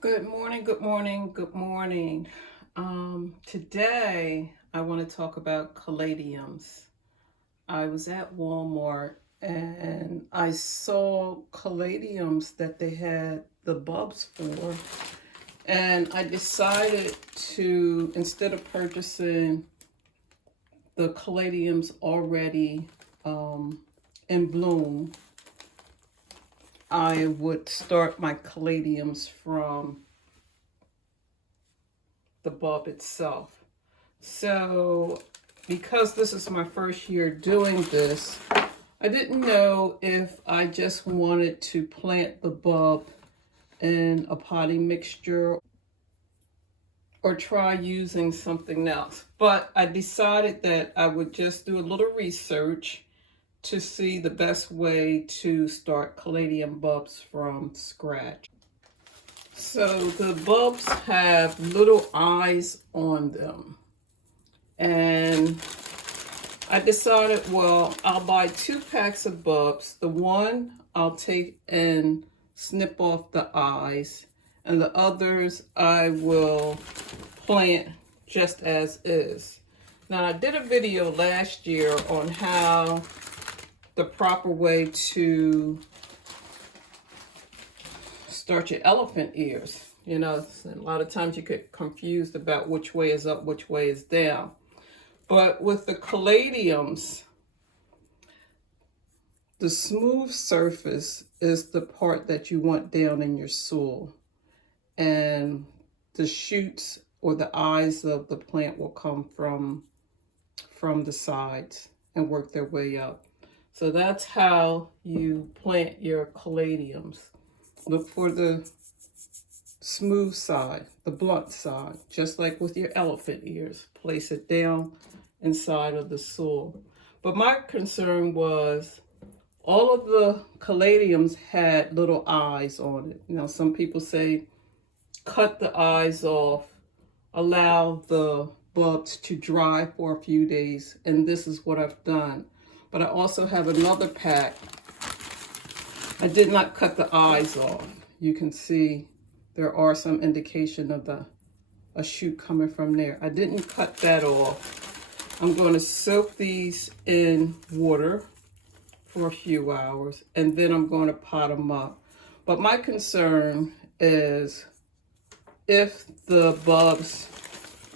Good morning, good morning, good morning. Today I want to talk about caladiums. I was at Walmart and I saw caladiums that they had the bulbs for, and I decided to, instead of purchasing the caladiums already in bloom, I would start my caladiums from the bulb itself. So, because this is my first year doing this, I didn't know if I just wanted to plant the bulb in a potting mixture or try using something else. But I decided that I would just do a little research to see the best way to start caladium bulbs from scratch. So the bulbs have little eyes on them. And I decided, well, I'll buy 2 packs of bulbs. The one I'll take and snip off the eyes, and the others I will plant just as is. Now, I did a video last year on how the proper way to start your elephant ears. You know, a lot of times you get confused about which way is up, which way is down. But with the caladiums, the smooth surface is the part that you want down in your soil. And the shoots or the eyes of the plant will come from the sides and work their way up. So that's how you plant your caladiums. Look for the smooth side, the blunt side, just like with your elephant ears. Place it down inside of the soil. But my concern was all of the caladiums had little eyes on it. You know, some people say cut the eyes off, allow the bulbs to dry for a few days, and this is what I've done. But I also have another pack. I did not cut the eyes off. You can see there are some indication of a shoot coming from there. I didn't cut that off. I'm going to soak these in water for a few hours, and then I'm going to pot them up. But my concern is if the bulbs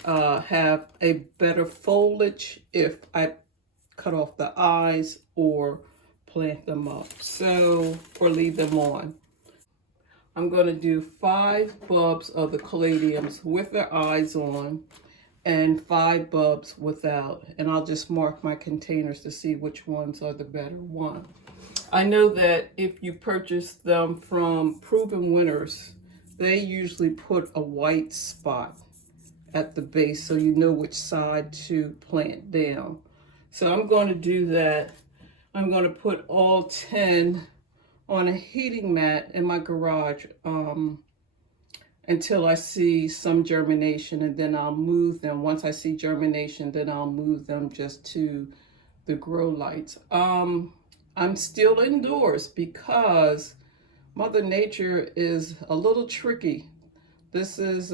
have a better foliage, if I cut off the eyes or plant them up, so, or leave them on. I'm going to do 5 bulbs of the caladiums with their eyes on and 5 bulbs without. And I'll just mark my containers to see which ones are the better one. I know that if you purchase them from proven winners, they usually put a white spot at the base so you know which side to plant down. So I'm going to do that. I'm going to put all 10 on a heating mat in my garage until I see some germination, and then I'll move them. Once I see germination, then I'll move them just to the grow lights. I'm still indoors because Mother Nature is a little tricky. This is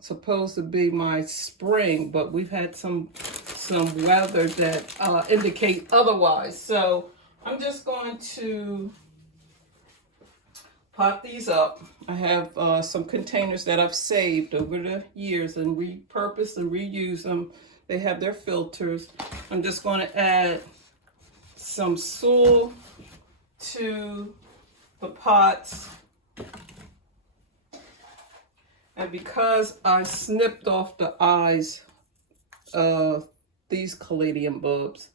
supposed to be my spring, but we've had some weather that indicate otherwise. So I'm just going to pot these up. I have some containers that I've saved over the years and repurposed and reused them. They have their filters. I'm just going to add some soil to the pots. And because I snipped off the eyes of these caladium bulbs,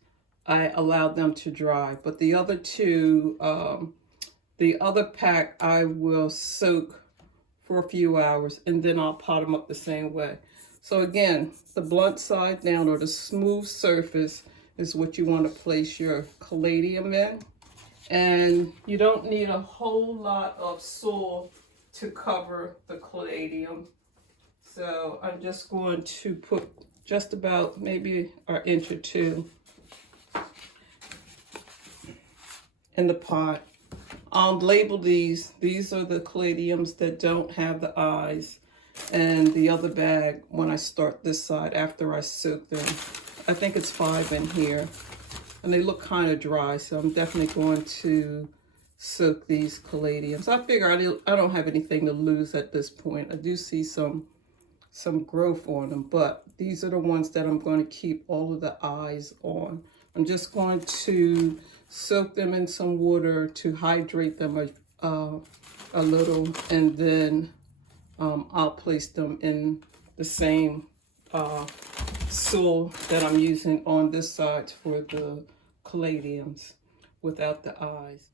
I allowed them to dry. But the other two, the other pack I will soak for a few hours, and then I'll pot them up the same way. So again, the blunt side down, or the smooth surface, is what you want to place your caladium in. And you don't need a whole lot of soil to cover the caladium. So I'm just going to put just about maybe an inch or 2 in the pot. I'll label these. These are the caladiums that don't have the eyes. And the other bag, when I start this side, after I soak them, I think it's 5 in here. And they look kind of dry, so I'm definitely going to soak these caladiums. I figure I don't have anything to lose at this point. I do see some growth on them, but these are the ones that I'm going to keep all of the eyes on. I'm just going to soak them in some water to hydrate them a little, and then I'll place them in the same soil that I'm using on this side for the caladiums without the eyes.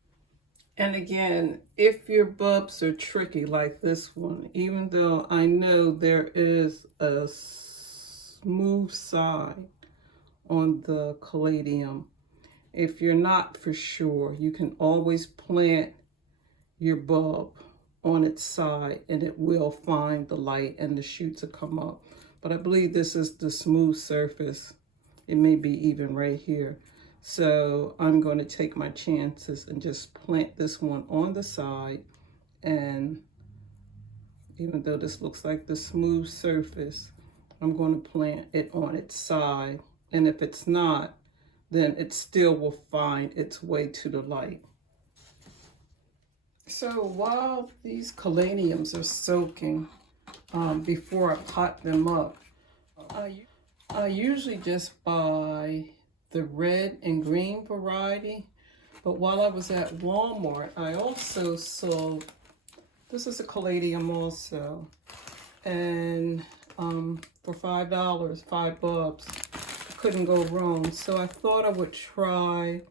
And again, if your bulbs are tricky like this one, even though I know there is a smooth side on the caladium, if you're not for sure, you can always plant your bulb on its side and it will find the light and the shoots will come up. But I believe this is the smooth surface. It may be even right here. So I'm going to take my chances and just plant this one on the side. And even though this looks like the smooth surface, I'm going to plant it on its side. And if it's not, then it still will find its way to the light. So while these caladiums are soaking, before I pot them up, I usually just buy the red and green variety. But while I was at Walmart, I also saw, this is a caladium also, and for $5, 5 bulbs, couldn't go wrong. So I thought I would try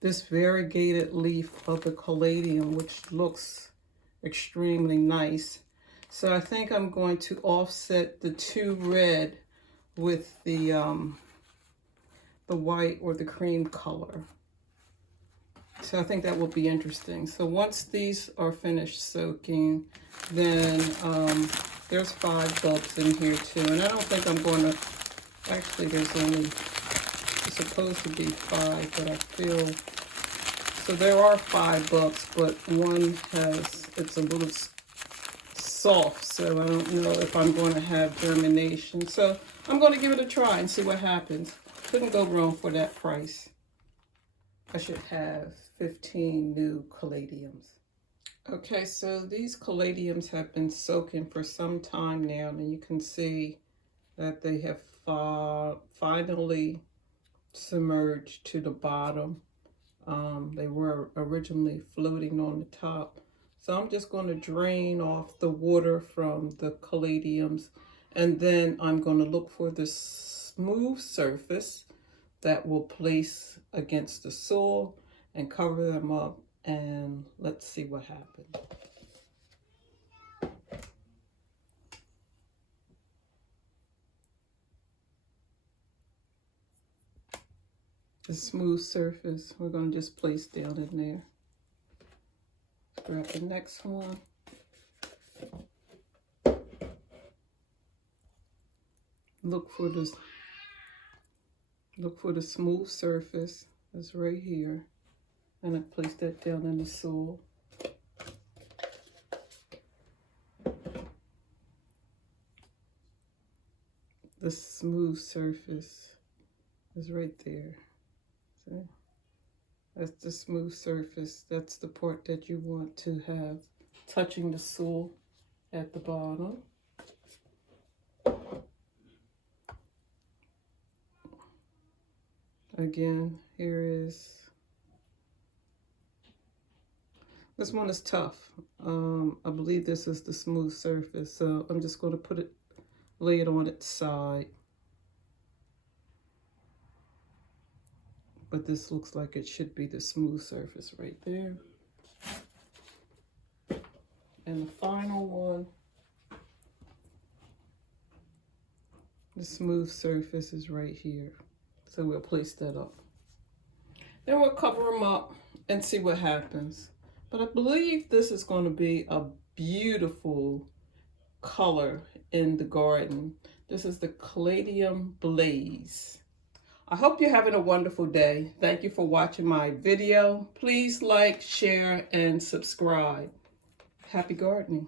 this variegated leaf of the caladium, which looks extremely nice. So I think I'm going to offset the 2 red with the white or the cream color. So I think that will be interesting. So once these are finished soaking, then there's 5 bulbs in here too. And I don't think I'm going to, actually there's only, it's supposed to be 5, but I feel, so there are 5 bulbs, but one has, it's a little soft, so I don't know if I'm going to have germination. So I'm going to give it a try and see what happens. Couldn't go wrong for that price. I should have 15 new caladiums. Okay, so these caladiums have been soaking for some time now, and you can see that they have finally submerged to the bottom. They were originally floating on the top. So I'm just going to drain off the water from the caladiums, and then I'm going to look for this smooth surface that will place against the soil and cover them up, and let's see what happens. The smooth surface we're going to just place down in there. Grab the next one. Look for the smooth surface. It's right here. And I place that down in the soil. The smooth surface is right there. See? That's the smooth surface. That's the part that you want to have touching the soil at the bottom. Again, here is, this one is tough. I believe this is the smooth surface, so I'm just going to lay it on its side. But this looks like it should be the smooth surface right there. And the final one, the smooth surface is right here. So we'll place that up. Then we'll cover them up and see what happens. But I believe this is going to be a beautiful color in the garden. This is the Calidium Blaze. I hope you're having a wonderful day. Thank you for watching my video. Please like, share, and subscribe. Happy gardening.